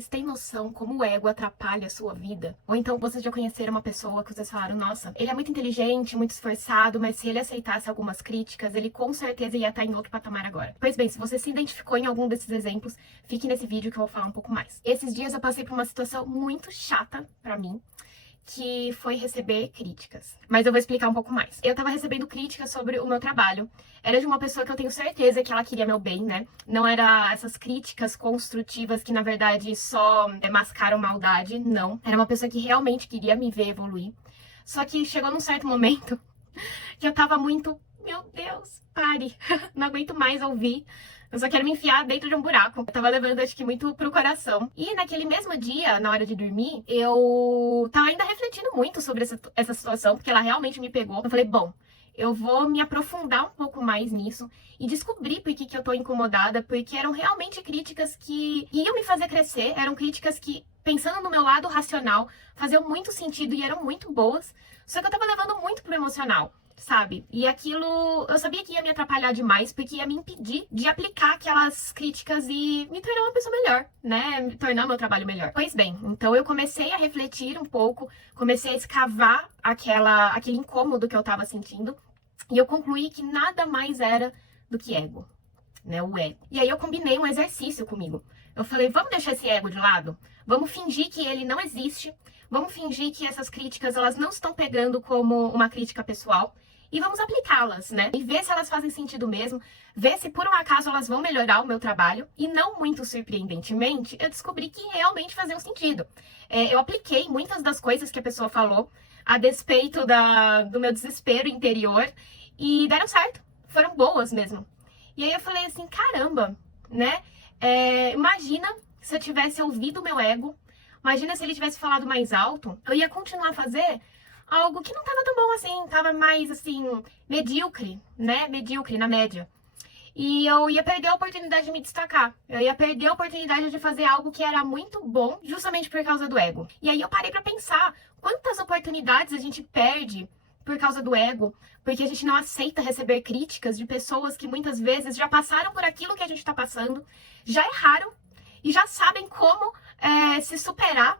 vocês têm noção como o ego atrapalha a sua vida? Ou então vocês já conheceram uma pessoa que vocês falaram, nossa, ele é muito inteligente, muito esforçado, mas se ele aceitasse algumas críticas, ele com certeza ia estar em outro patamar agora. Pois bem, se você se identificou em algum desses exemplos, fique nesse vídeo que eu vou falar um pouco mais. Esses dias eu passei por uma situação muito chata pra mim, que foi receber críticas. Mas eu vou explicar um pouco mais. Eu tava recebendo críticas sobre o meu trabalho. Era de uma pessoa que eu tenho certeza que ela queria meu bem, né? Não era essas críticas construtivas que, na verdade, só mascaram maldade, não. Era uma pessoa que realmente queria me ver evoluir. Só que chegou num certo momento que eu tava muito... Meu Deus, pare. Não aguento mais ouvir. Eu só quero me enfiar dentro de um buraco. Eu tava levando, acho que, muito pro coração. E naquele mesmo dia, na hora de dormir, eu tava ainda refletindo muito sobre essa situação, porque ela realmente me pegou. Eu falei, bom, eu vou me aprofundar um pouco mais nisso e descobrir por que eu tô incomodada, porque eram realmente críticas que iam me fazer crescer, eram críticas que, pensando no meu lado racional, faziam muito sentido e eram muito boas, só que eu tava levando muito pro emocional, sabe? E aquilo, eu sabia que ia me atrapalhar demais, porque ia me impedir de aplicar aquelas críticas e me tornar uma pessoa melhor, né? Me tornar meu trabalho melhor. Pois bem, então eu comecei a refletir um pouco, comecei a escavar aquele incômodo que eu tava sentindo, e eu concluí que nada mais era do que ego, né? O ego. E aí eu combinei um exercício comigo. Eu falei, vamos deixar esse ego de lado? Vamos fingir que ele não existe? Vamos fingir que essas críticas, elas não estão pegando como uma crítica pessoal? E vamos aplicá-las, né? E ver se elas fazem sentido mesmo, ver se por um acaso elas vão melhorar o meu trabalho. E não muito surpreendentemente, eu descobri que realmente faziam sentido. Eu apliquei muitas das coisas que a pessoa falou, a despeito do meu desespero interior, e deram certo. Foram boas mesmo. E aí eu falei assim, caramba, né? Imagina se eu tivesse ouvido o meu ego, imagina se ele tivesse falado mais alto, eu ia continuar a fazer algo que não tava tão bom assim, tava mais, assim, medíocre, né? Medíocre, na média. E eu ia perder a oportunidade de me destacar. Eu ia perder a oportunidade de fazer algo que era muito bom, justamente por causa do ego. E aí eu parei pra pensar, quantas oportunidades a gente perde por causa do ego, porque a gente não aceita receber críticas de pessoas que muitas vezes já passaram por aquilo que a gente tá passando, já erraram e já sabem como se superar.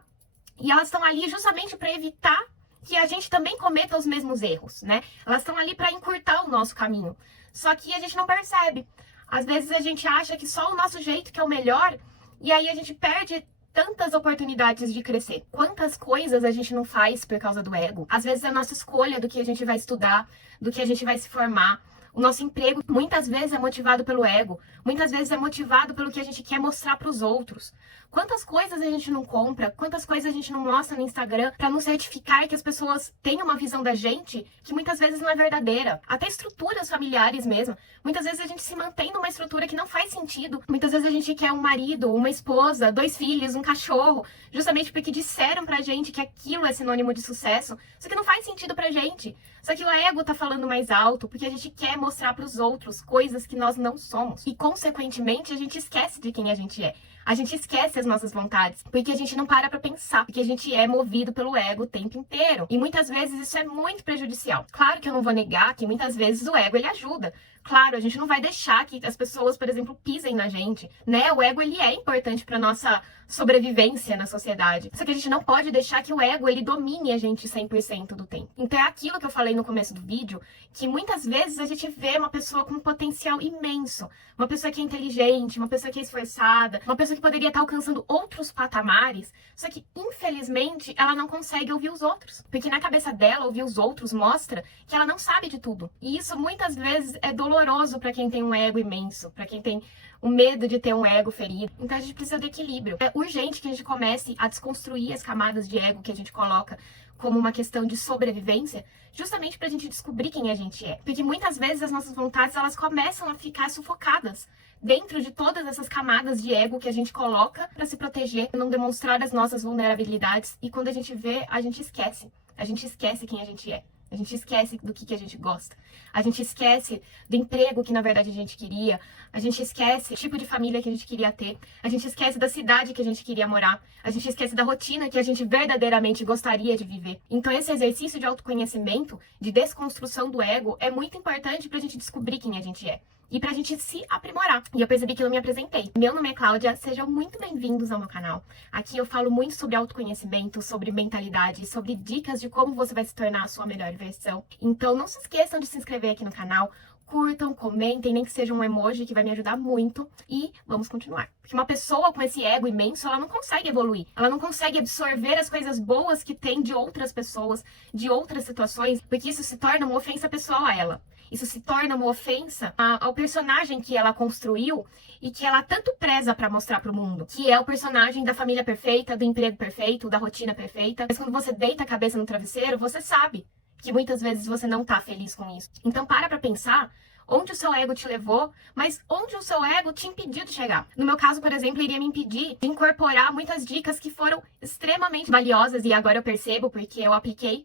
E elas estão ali justamente para evitar que a gente também cometa os mesmos erros, né? Elas estão ali para encurtar o nosso caminho. Só que a gente não percebe. Às vezes a gente acha que só o nosso jeito que é o melhor, e aí a gente perde tantas oportunidades de crescer. Quantas coisas a gente não faz por causa do ego? Às vezes a nossa escolha do que a gente vai estudar, do que a gente vai se formar, o nosso emprego muitas vezes é motivado pelo ego, muitas vezes é motivado pelo que a gente quer mostrar para os outros. Quantas coisas a gente não compra, quantas coisas a gente não mostra no Instagram para nos certificar que as pessoas têm uma visão da gente que muitas vezes não é verdadeira. Até estruturas familiares mesmo. Muitas vezes a gente se mantém numa estrutura que não faz sentido. Muitas vezes a gente quer um marido, uma esposa, 2 filhos, um cachorro, justamente porque disseram pra gente que aquilo é sinônimo de sucesso. Só que não faz sentido pra gente. Só que o ego tá falando mais alto porque a gente quer mostrar pros outros coisas que nós não somos. E, consequentemente, a gente esquece de quem a gente é. A gente esquece as nossas vontades, porque a gente não para pra pensar, porque a gente é movido pelo ego o tempo inteiro. E muitas vezes isso é muito prejudicial. Claro que eu não vou negar que muitas vezes o ego, ele ajuda. Claro, a gente não vai deixar que as pessoas, por exemplo, pisem na gente, né? O ego, ele é importante pra nossa sobrevivência na sociedade. Só que a gente não pode deixar que o ego, ele domine a gente 100% do tempo. Então é aquilo que eu falei no começo do vídeo, que muitas vezes a gente vê uma pessoa com um potencial imenso, uma pessoa que é inteligente, uma pessoa que é esforçada, uma pessoa que poderia estar alcançando outros patamares, só que, infelizmente, ela não consegue ouvir os outros. Porque na cabeça dela, ouvir os outros mostra que ela não sabe de tudo. E isso, muitas vezes, é doloroso para quem tem um ego imenso, para quem tem o medo de ter um ego ferido. Então a gente precisa de equilíbrio. É urgente que a gente comece a desconstruir as camadas de ego que a gente coloca como uma questão de sobrevivência, justamente pra gente descobrir quem a gente é. Porque muitas vezes as nossas vontades, elas começam a ficar sufocadas dentro de todas essas camadas de ego que a gente coloca pra se proteger, não demonstrar as nossas vulnerabilidades. E quando a gente vê, a gente esquece. A gente esquece quem a gente é. A gente esquece do que a gente gosta. A gente esquece do emprego que, na verdade, a gente queria. A gente esquece do tipo de família que a gente queria ter. A gente esquece da cidade que a gente queria morar. A gente esquece da rotina que a gente verdadeiramente gostaria de viver. Então, esse exercício de autoconhecimento, de desconstrução do ego, é muito importante pra gente descobrir quem a gente é. e pra gente se aprimorar. E eu percebi que eu me apresentei. Meu nome é Cláudia, sejam muito bem-vindos ao meu canal. Aqui eu falo muito sobre autoconhecimento, sobre mentalidade, sobre dicas de como você vai se tornar a sua melhor versão. Então não se esqueçam de se inscrever aqui no canal, curtam, comentem, nem que seja um emoji, que vai me ajudar muito. E vamos continuar. Porque uma pessoa com esse ego imenso, ela não consegue evoluir. Ela não consegue absorver as coisas boas que tem de outras pessoas, de outras situações, porque isso se torna uma ofensa pessoal a ela. Isso se torna uma ofensa ao personagem que ela construiu e que ela tanto preza pra mostrar pro mundo. Que é o personagem da família perfeita, do emprego perfeito, da rotina perfeita. Mas quando você deita a cabeça no travesseiro, você sabe que muitas vezes você não tá feliz com isso. Então para pensar onde o seu ego te levou, mas onde o seu ego te impediu de chegar. No meu caso, por exemplo, iria me impedir de incorporar muitas dicas que foram extremamente valiosas e agora eu percebo porque eu apliquei.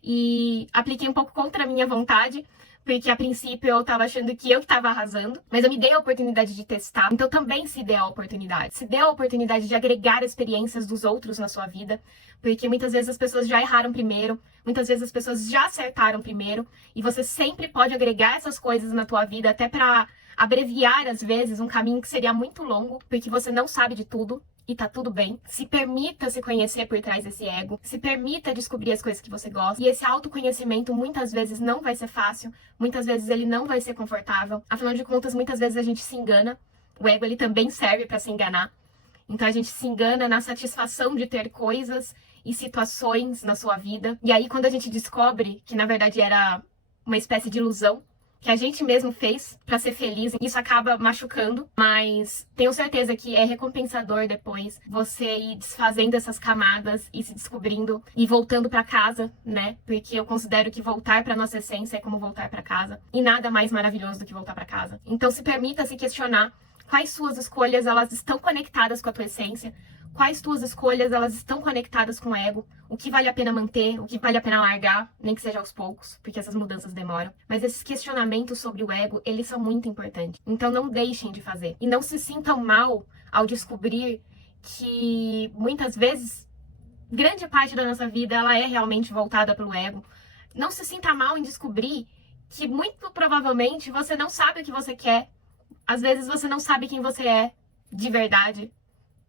E apliquei um pouco contra a minha vontade, porque a princípio eu tava achando que eu que tava arrasando, mas eu me dei a oportunidade de testar, então também se dê a oportunidade. Se dê a oportunidade de agregar experiências dos outros na sua vida, porque muitas vezes as pessoas já erraram primeiro, muitas vezes as pessoas já acertaram primeiro, e você sempre pode agregar essas coisas na tua vida, até pra abreviar, às vezes, um caminho que seria muito longo, porque você não sabe de tudo. E tá tudo bem. Se permita se conhecer por trás desse ego. Se permita descobrir as coisas que você gosta. E esse autoconhecimento muitas vezes não vai ser fácil. Muitas vezes ele não vai ser confortável. Afinal de contas, muitas vezes a gente se engana. O ego, ele também serve pra se enganar. Então a gente se engana na satisfação de ter coisas e situações na sua vida. E aí quando a gente descobre que na verdade era uma espécie de ilusão, que a gente mesmo fez pra ser feliz, isso acaba machucando, mas tenho certeza que é recompensador depois você ir desfazendo essas camadas e se descobrindo e voltando pra casa, né? Porque eu considero que voltar pra nossa essência é como voltar pra casa, e nada mais maravilhoso do que voltar pra casa. Então se permita se questionar quais suas escolhas elas estão conectadas com a tua essência, quais tuas escolhas elas estão conectadas com o ego, o que vale a pena manter, o que vale a pena largar, nem que seja aos poucos, porque essas mudanças demoram. Mas esses questionamentos sobre o ego, eles são muito importantes. Então não deixem de fazer. E não se sintam mal ao descobrir que muitas vezes, grande parte da nossa vida, ela é realmente voltada pelo ego. Não se sinta mal em descobrir que muito provavelmente você não sabe o que você quer. Às vezes você não sabe quem você é de verdade,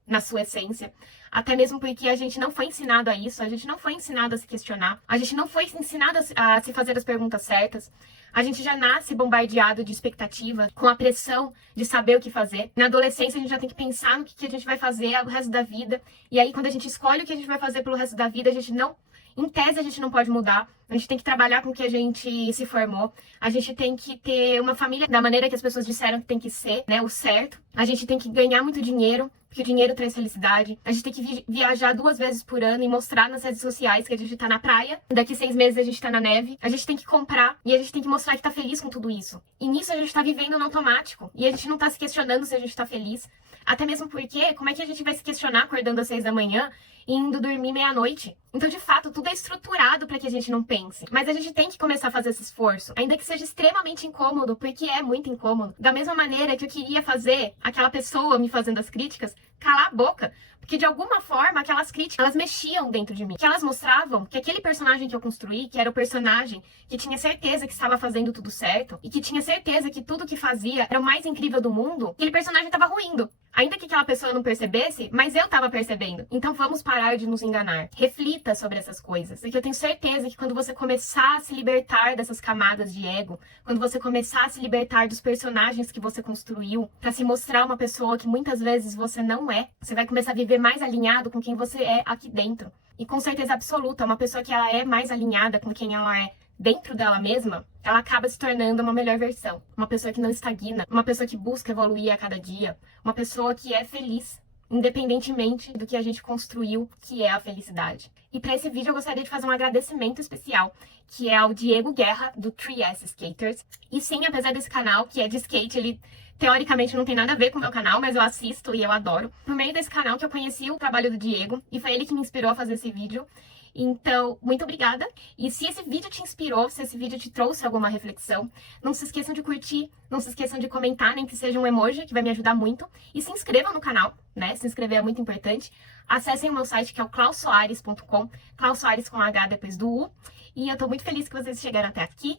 na sua essência, até mesmo porque a gente não foi ensinado a isso, a gente não foi ensinado a se questionar, a gente não foi ensinado a se fazer as perguntas certas, a gente já nasce bombardeado de expectativa, com a pressão de saber o que fazer. Na adolescência a gente já tem que pensar no que a gente vai fazer o resto da vida, e aí quando a gente escolhe o que a gente vai fazer pelo resto da vida, a gente não... Em tese, a gente não pode mudar. A gente tem que trabalhar com o que a gente se formou. A gente tem que ter uma família da maneira que as pessoas disseram que tem que ser, né? O certo. A gente tem que ganhar muito dinheiro, porque o dinheiro traz felicidade. A gente tem que viajar 2 vezes por ano e mostrar nas redes sociais que a gente tá na praia. Daqui 6 meses a gente tá na neve. A gente tem que comprar e a gente tem que mostrar que tá feliz com tudo isso. E nisso a gente tá vivendo no automático. E a gente não tá se questionando se a gente tá feliz. Até mesmo porque, como é que a gente vai se questionar acordando às 6 da manhã e indo dormir meia-noite? Então, de fato, tudo é estruturado para que a gente não pense. Mas a gente tem que começar a fazer esse esforço, ainda que seja extremamente incômodo, porque é muito incômodo. Da mesma maneira que eu queria fazer aquela pessoa me fazendo as críticas calar a boca, porque de alguma forma aquelas críticas, elas mexiam dentro de mim. Que elas mostravam que aquele personagem que eu construí, que era o personagem que tinha certeza que estava fazendo tudo certo e que tinha certeza que tudo que fazia era o mais incrível do mundo, aquele personagem estava ruindo. Ainda que aquela pessoa não percebesse, mas eu tava percebendo. Então vamos parar de nos enganar. Reflita sobre essas coisas. Porque eu tenho certeza que quando você começar a se libertar dessas camadas de ego, quando você começar a se libertar dos personagens que você construiu, pra se mostrar uma pessoa que muitas vezes você não é, você vai começar a viver mais alinhado com quem você é aqui dentro. E com certeza absoluta, uma pessoa que ela é mais alinhada com quem ela é dentro dela mesma, ela acaba se tornando uma melhor versão. Uma pessoa que não estagna, uma pessoa que busca evoluir a cada dia, uma pessoa que é feliz, independentemente do que a gente construiu, que é a felicidade. E para esse vídeo eu gostaria de fazer um agradecimento especial, que é ao Diego Guerra, do 3S Skaters. E sim, apesar desse canal, que é de skate, ele teoricamente não tem nada a ver com o meu canal, mas eu assisto e eu adoro. Por meio desse canal que eu conheci o trabalho do Diego, e foi ele que me inspirou a fazer esse vídeo. Então, muito obrigada. E se esse vídeo te inspirou, se esse vídeo te trouxe alguma reflexão, não se esqueçam de curtir, não se esqueçam de comentar, nem que seja um emoji, que vai me ajudar muito. E se inscrevam no canal, né? Se inscrever é muito importante. Acessem o meu site, que é o clausoares.com, Klaus Soares com H depois do U. E eu tô muito feliz que vocês chegaram até aqui.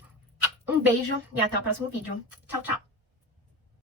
Um beijo e até o próximo vídeo. Tchau, tchau!